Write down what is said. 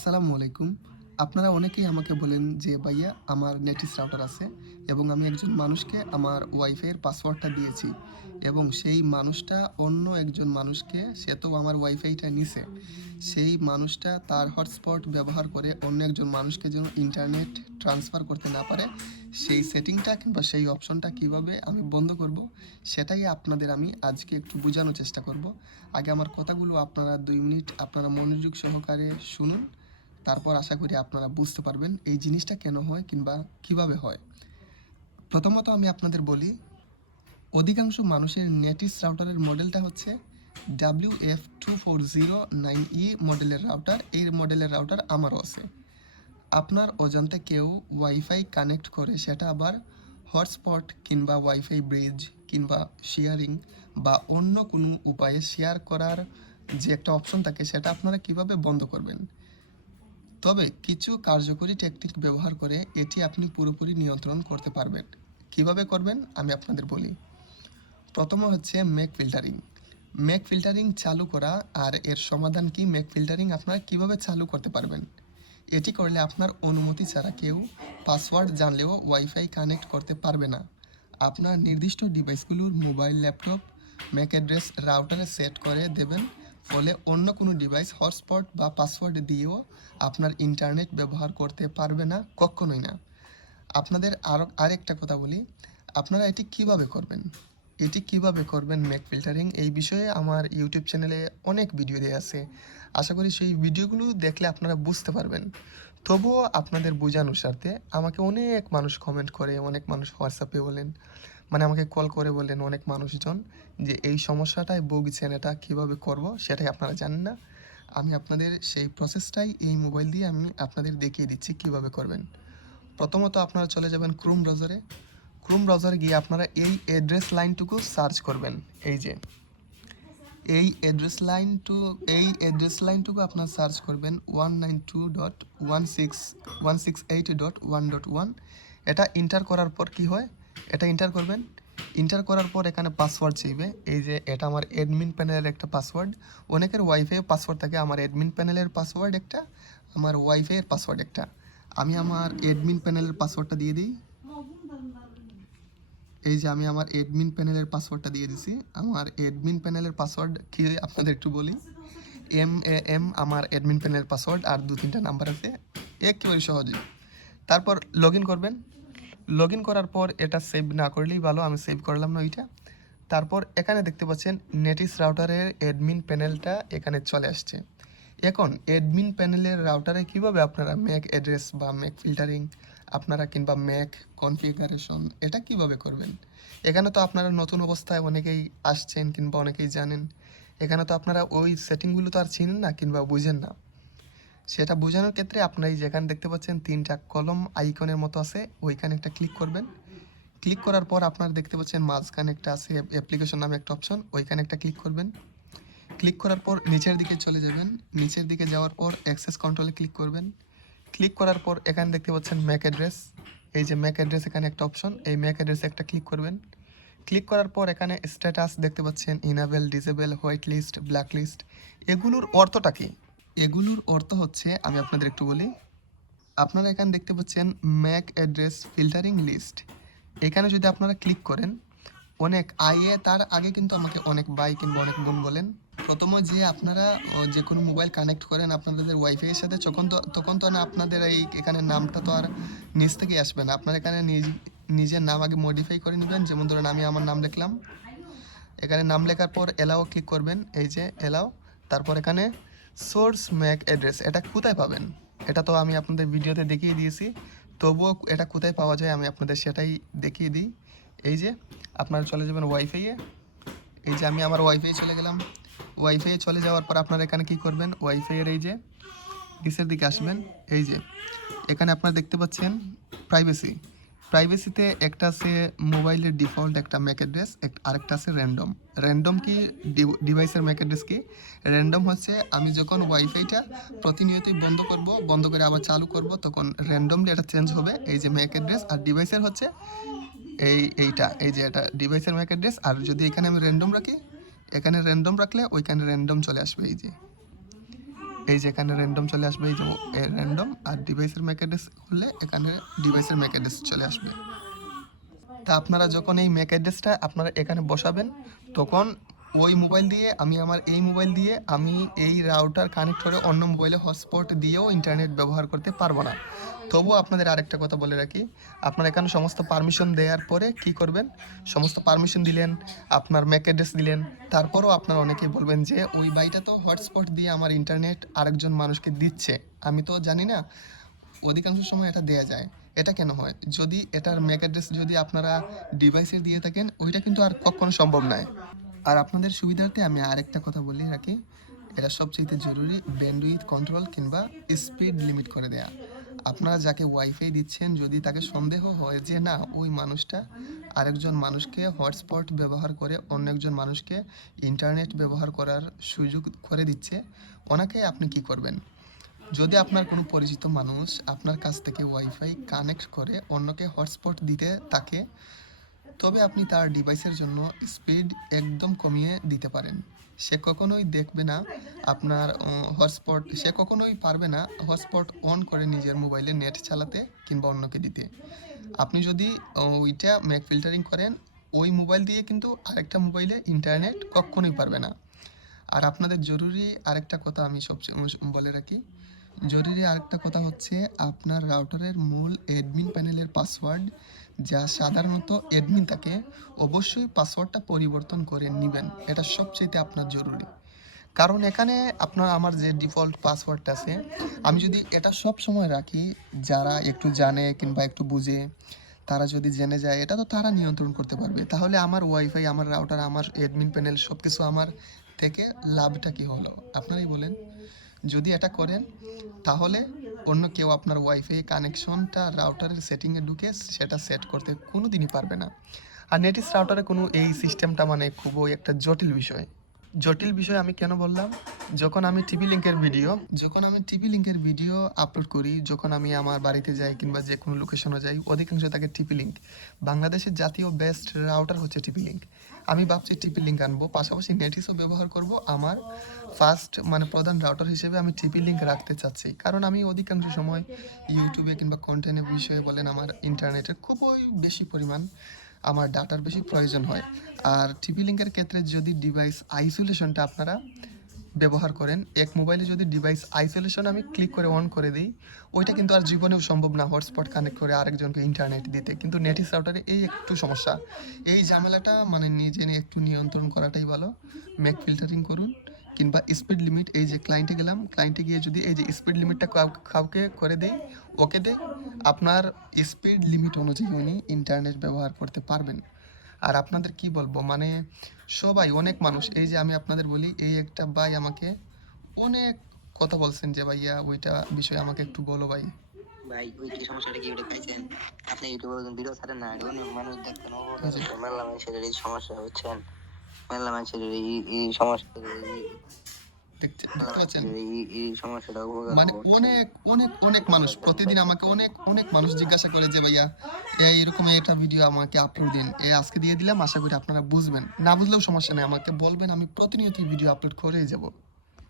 আসসালামু আলাইকুম। আপনারা অনেকেই আমাকে বলেন যে, "ভাইয়া আমার নেটিস রাউটার আছে এবং আমি একজন মানুষকে আমার ওয়াইফাইয়ের পাসওয়ার্ডটা দিয়েছি এবং সেই মানুষটা অন্য একজন মানুষকে সে তো আমার ওয়াইফাইটা নিছে। সেই মানুষটা তার হটস্পট ব্যবহার করে অন্য একজন মানুষকে যেন ইন্টারনেট ট্রান্সফার করতে না পারে, সেই সেটিংটা কিংবা সেই অপশনটা কীভাবে আমি বন্ধ করব, সেটাই আপনাদের আমি আজকে একটু বোঝানোর চেষ্টা করব। আগে আমার কথাগুলো আপনারা ২ মিনিট আপনারা মনোযোগ সহকারে শুনুন। তারপর আশা করি আপনারা বুঝতে পারবেন এই জিনিসটা কেন হয় কিংবা কিভাবে হয়। প্রথমত আমি আপনাদের বলি, অধিকাংশ মানুষের নেটিস রাউটারের মডেলটা হচ্ছে WF2409E মডেলের রাউটার। এই মডেলের রাউটার আমারও আছে। আপনার অজান্তে কেউ ওয়াইফাই কানেক্ট করে সেটা আবার হটস্পট কিংবা ওয়াইফাই ব্রিজ কিংবা শেয়ারিং বা অন্য কোনো উপায়ে শেয়ার করার যে একটা অপশন থাকে সেটা আপনারা কিভাবে বন্ধ করবেন। তবে কিছু কার্যকরী টেকনিক ব্যবহার করে এটি আপনি পুরোপুরি নিয়ন্ত্রণ করতে পারবেন। কিভাবে করবেন আমি আপনাদের বলি। প্রথম হচ্ছে মেক ফিল্টারিং। মেক ফিল্টারিং চালু করা আর এর সমাধান কি, মেক ফিল্টারিং আপনারা কিভাবে চালু করতে পারবেন। এটি করলে আপনার অনুমতি ছাড়া কেউ পাসওয়ার্ড জানলেও ওয়াইফাই কানেক্ট করতে পারবে না। আপনার নির্দিষ্ট ডিভাইসগুলোর মোবাইল, ল্যাপটপ, ম্যাক অ্যাড্রেস রাউটারে সেট করে দেবেন, ফলে অন্য কোনো ডিভাইস হটস্পট বা পাসওয়ার্ড দিয়েও আপনার ইন্টারনেট ব্যবহার করতে পারবে না, কখনোই না। আপনাদের আরেকটা কথা বলি, আপনারা এটি কিভাবে করবেন। এটি কিভাবে করবেন মেক ফিল্টারিং, এই বিষয়ে আমার ইউটিউব চ্যানেলে অনেক ভিডিও দেওয়া আছে। আশা করি সেই ভিডিওগুলো দেখলে আপনারা বুঝতে পারবেন। তবুও আপনাদের বোঝানোর স্বার্থে আমাকে অনেক মানুষ কমেন্ট করে, অনেক মানুষ হোয়াটসঅ্যাপে বলেন, মানে আমাকে কল করে বলেন অনেক মানুষজন যে এই সমস্যাটায় ভুগছেন, এটা কীভাবে করব সেটাই আপনারা জানেন না। আমি আপনাদের সেই প্রসেসটাই এই মোবাইল দিয়ে আমি আপনাদের দেখিয়ে দিচ্ছি কীভাবে করবেন। প্রথমত আপনারা চলে যাবেন ক্রোম ব্রাউজারে। ক্রোম ব্রাউজারে গিয়ে আপনারা এই অ্যাড্রেস লাইনটুকু সার্চ করবেন। এই অ্যাড্রেস লাইনটুকু আপনারা সার্চ করবেন 192.168.1.1। এটা এন্টার করার পর কি হয়, এটা এন্টার করবেন। এন্টার করার পর এখানে পাসওয়ার্ড চাইবে। এই যে এটা আমার অ্যাডমিন প্যানেলের একটা পাসওয়ার্ড। অনেকের ওয়াইফাই পাসওয়ার্ড থাকে, আমার অ্যাডমিন প্যানেলের পাসওয়ার্ড একটা, আমার ওয়াইফাইয়ের পাসওয়ার্ড একটা। আমি আমার অ্যাডমিন প্যানেলের পাসওয়ার্ডটা দিয়ে দিই। এই যে আমি আমার অ্যাডমিন প্যানেলের পাসওয়ার্ডটা দিয়ে দিছি। আমার অ্যাডমিন প্যানেলের পাসওয়ার্ড কি আপনাদের একটু বলি। MAM আমার অ্যাডমিন প্যানেলের পাসওয়ার্ড, আর 2-3টা নাম্বার আছে, একেবারে সহজেই। তারপর লগইন করবেন। লগইন করার পর এটা সেভ না করলেই ভালো, আমি সেভ করলাম না ওইটা। তারপর এখানে দেখতে পাচ্ছেন নেটিস রাউটারের অ্যাডমিন প্যানেলটা এখানে চলে আসছে। এখন অ্যাডমিন প্যানেলের রাউটারে কিভাবে আপনারা ম্যাক অ্যাড্রেস বা ম্যাক ফিল্টারিং আপনারা কিংবা ম্যাক কনফিগারেশন এটা কিভাবে করবেন। এখানে তো আপনারা নতুন অবস্থায় অনেকেই আসছেন কিংবা অনেকেই জানেন, এখানে তো আপনারা ওই সেটিংগুলো তো আর চিনেন না কিংবা বুঝেন না। সেটা বোঝানোর ক্ষেত্রে আপনারা যেখানে দেখতে পাচ্ছেন 3টা কলম আইকনের মতো আছে, ওইখানে একটা ক্লিক করবেন। ক্লিক করার পর আপনারা দেখতে পাচ্ছেন মাঝখানে একটা আছে অ্যাপ্লিকেশন নামে একটা অপশন, ওইখানে একটা ক্লিক করবেন। ক্লিক করার পর নিচের দিকে চলে যাবেন। নিচের দিকে যাওয়ার পর অ্যাক্সেস কন্ট্রোলে ক্লিক করবেন। ক্লিক করার পর এখানে দেখতে পাচ্ছেন ম্যাক অ্যাড্রেস। এই যে ম্যাক অ্যাড্রেস এখানে একটা অপশন, এই ম্যাক অ্যাড্রেসে একটা ক্লিক করবেন। ক্লিক করার পর এখানে স্ট্যাটাস দেখতে পাচ্ছেন enable, disable, white list, black list. এগুলোর অর্থটা কি? এগুলোর অর্থ হচ্ছে আমি আপনাদের একটু বলি। আপনারা এখানে দেখতে পাচ্ছেন ম্যাক অ্যাড্রেস ফিল্টারিং লিস্ট। এখানে যদি আপনারা ক্লিক করেন, তার আগে কিন্তু আমাকে অনেক ভাই কিংবা অনেক বোন বলেন, প্রথমে যে আপনারা যে কোনো মোবাইল কানেক্ট করেন আপনাদের ওয়াইফাইয়ের সাথে, তখন তো না আপনাদের এখানে নামটা তো আর নিজ থেকেই আসবে না। আপনারা এখানে নিজের নাম আগে মডিফাই করে নেবেন। যেমন ধরুন আমি আমার নাম লিখলাম। এখানে নাম লেখার পর এলাও ক্লিক করবেন। এই যে এলাও, তারপর এখানে সোর্স ম্যাক অ্যাড্রেস, এটা কোথায় পাবেন? এটা তো আমি আপনাদের ভিডিওতে দেখিয়ে দিয়েছি, তবুও এটা কোথায় পাওয়া যায় আমি আপনাদের সেটাই দেখিয়ে দিই। এই যে আপনারা চলে যাবেন ওয়াইফাইয়ে। এই যে আমি আমার ওয়াইফাই চলে গেলাম। ওয়াইফাইয়ে চলে যাওয়ার পর আপনারা এখানে কি করবেন, ওয়াইফাইয়ের এই যে নিচের দিকে আসবেন। এই যে এখানে আপনারা দেখতে পাচ্ছেন প্রাইভেসি। প্রাইভেসিতে একটা আছে মোবাইলের ডিফল্ট একটা ম্যাক অ্যাড্রেস, আরেকটা আছে র্যান্ডম। র্যান্ডম কি, ডিভাইসের ম্যাক অ্যাড্রেস কি? র্যান্ডম হচ্ছে আমি যখন ওয়াইফাইটা প্রতিনিয়তই বন্ধ করে আবার চালু করব, তখন র্যান্ডমলি এটা চেঞ্জ হবে। এই যে ম্যাক অ্যাড্রেস, আর ডিভাইসের হচ্ছে এই যে এটা ডিভাইসের ম্যাক অ্যাড্রেস। আর যদি এখানে আমি র্যান্ডম রাখি, এখানে র্যান্ডম রাখলে ওইখানে র্যান্ডম চলে আসবে। এই যে এখানে র্যান্ডম চলে আসবে, এই যে র্যান্ডম, আর ডিভাইসের ম্যাক অ্যাড্রেস হলে এখানে ডিভাইসের ম্যাক অ্যাড্রেস চলে আসবে। তা আপনারা যখন এই ম্যাক অ্যাড্রেসটা আপনারা এখানে বসাবেন, তখন ওই মোবাইল দিয়ে আমি আমার এই মোবাইল দিয়ে আমি এই রাউটার কানেক্ট করে অন্য মোবাইলে হটস্পট দিয়েও ইন্টারনেট ব্যবহার করতে পারবো না। তবুও আপনাদের আরেকটা কথা বলে রাখি, আপনারা এখানে সমস্ত পারমিশন দেওয়ার পরে কি করবেন, সমস্ত পারমিশন দিলেন, আপনার ম্যাক অ্যাড্রেস দিলেন, তারপরও আপনারা অনেকেই বলবেন যে ওই ভাইটা তো হটস্পট দিয়ে আমার ইন্টারনেট আরেকজন মানুষকে দিচ্ছে, আমি তো জানি না। অধিকাংশ সময় এটা দেয়া যায়। এটা কেন হয়? যদি এটার ম্যাক অ্যাড্রেস যদি আপনারা ডিভাইসের দিয়ে থাকেন, ওইটা কিন্তু আর কখনো সম্ভব নয়। আর আপনাদের সুবিধার্থে আমি আরেকটা কথা বলে রাখি, এটা সবচেয়ে জরুরি, ব্যান্ডউইথ কন্ট্রোল কিংবা স্পিড লিমিট করে দেয়া। আপনারা যাকে ওয়াইফাই দিচ্ছেন, যদি তাকে সন্দেহ হয় যে না ওই মানুষটা আরেকজন মানুষকে হটস্পট ব্যবহার করে অন্য একজন মানুষকে ইন্টারনেট ব্যবহার করার সুযোগ করে দিচ্ছে, ওনাকে আপনি কি করবেন? যদি আপনার কোনো পরিচিত মানুষ আপনার কাছ থেকে ওয়াইফাই কানেক্ট করে অন্যকে হটস্পট দিতে থাকে, তবে আপনি তার ডিভাইসের জন্য স্পিড একদম কমিয়ে দিতে পারেন। সে কখনোই দেখবে না আপনার হটস্পট, সে কখনোই পারবে না হটস্পট অন করে নিজের মোবাইলে নেট চালাতে কিংবা অন্যকে দিতে। আপনি যদি ওইটা ম্যাক ফিল্টারিং করেন, ওই মোবাইল দিয়ে কিন্তু আরেকটা মোবাইলে ইন্টারনেট কখনোই পারবে না। আর আপনাদের জরুরি আরেকটা কথা আমি সবচেয়ে বলে রাখি, জরুরি আরেকটা কথা হচ্ছে আপনার রাউটারের মূল অ্যাডমিন প্যানেলের পাসওয়ার্ড, যা সাধারণত অ্যাডমিন থাকে, অবশ্যই পাসওয়ার্ডটা পরিবর্তন করে নেবেন। এটা সবচেয়ে আপনার জরুরি। কারণ এখানে আপনার আমার যে ডিফল্ট পাসওয়ার্ডটা আছে, আমি যদি এটা সব সময় রাখি, যারা একটু জানে কিংবা একটু বুঝে তারা যদি জেনে যায়, এটা তো তারা নিয়ন্ত্রণ করতে পারবে। তাহলে আমার ওয়াইফাই, আমার রাউটার, আমার অ্যাডমিন প্যানেল সব কিছু আমার থেকে লাভটা কী হলো আপনারাই বলেন? যদি এটা করেন, তাহলে অন্য কেউ আপনার ওয়াইফাই কানেকশনটা রাউটারের সেটিংয়ে ঢুকে সেটা সেট করতে কোনো দিনই পারবে না। আর নেটিস রাউটারে কোনো এই সিস্টেমটা মানে খুবই একটা জটিল বিষয়। জটিল বিষয় আমি কেন বললাম, যখন আমি টিভি লিঙ্কের ভিডিও আপলোড করি, যখন আমি আমার বাড়িতে যাই কিংবা যে কোনো লোকেশনে যাই, অধিকাংশ থাকে টিপি লিঙ্ক। বাংলাদেশের জাতীয় বেস্ট রাউটার হচ্ছে টিপি লিঙ্ক। আমি ভাবছি টিপি লিঙ্ক আনবো, পাশাপাশি নেটিসও ব্যবহার করব। আমার ফার্স্ট মানে প্রধান রাউটার হিসেবে আমি টিপি লিঙ্ক রাখতে চাচ্ছি, কারণ আমি অধিকাংশ সময় ইউটিউবে কিংবা কন্টেন্টের বিষয়ে বলেন, আমার ইন্টারনেটের খুবই বেশি পরিমাণ আমার ডাটার বেশি প্রয়োজন হয়। আর টিপি লিঙ্কের ক্ষেত্রে যদি ডিভাইস আইসোলেশনটা আপনারা ব্যবহার করেন, এক মোবাইলে যদি ডিভাইস আইসোলেশন আমি ক্লিক করে অন করে দিই, ওইটা কিন্তু আর জীবনেও সম্ভব না হটস্পট কানেক্ট করে আরেকজনকে ইন্টারনেট দিতে। কিন্তু নেটিস রাউটারে এই একটু সমস্যা, এই ঝামেলাটা মানে নিজে একটু নিয়ন্ত্রণ করাটাই ভালো। ম্যাক ফিল্টারিং করুন কিংবা স্পিড লিমিট, এই যে ক্লায়েন্টে গেলাম, ক্লায়েন্টে গিয়ে যদি এই যে স্পিড লিমিটটা কাউকে করে দেই, ওকে দেই, আপনার স্পিড লিমিট অনুযায়ী উনি ইন্টারনেট ব্যবহার করতে পারবেন। আর আপনাদের কি বলবো, মানে সবাই, অনেক মানুষ, এই যে আমি আপনাদের বলি, এই একটা ভাই আমাকে অনেক কথা বলছেন যে ভাইয়া ওইটা বিষয়ে আমাকে একটু বলো ভাই। ভাই ওই কি সমস্যাটা কি ওটা পাইছেন? আপনি ইউটিউবে ভিডিও ছাড়েন না, অনেক মানুষ দেখতেন, মেলা মানুষের এই সমস্যা হচ্ছেন, মেলা মানুষের এই সমস্যা দেখতে পাচ্ছেন, এই সমস্যাটা মানে অনেক অনেক অনেক মানুষ প্রতিদিন আমাকে অনেক অনেক মানুষ জিজ্ঞাসা করে যে ভাইয়া এইরকম একটা ভিডিও আমাকে আপলোড দিন, আজকে দিয়ে দিলাম, আশা করি আপনারা বুঝবেন। না বুঝলেও সমস্যা নেই, আমাকে বলবেন, আমি প্রতিনিয়ত ভিডিও আপলোড করেই যাব।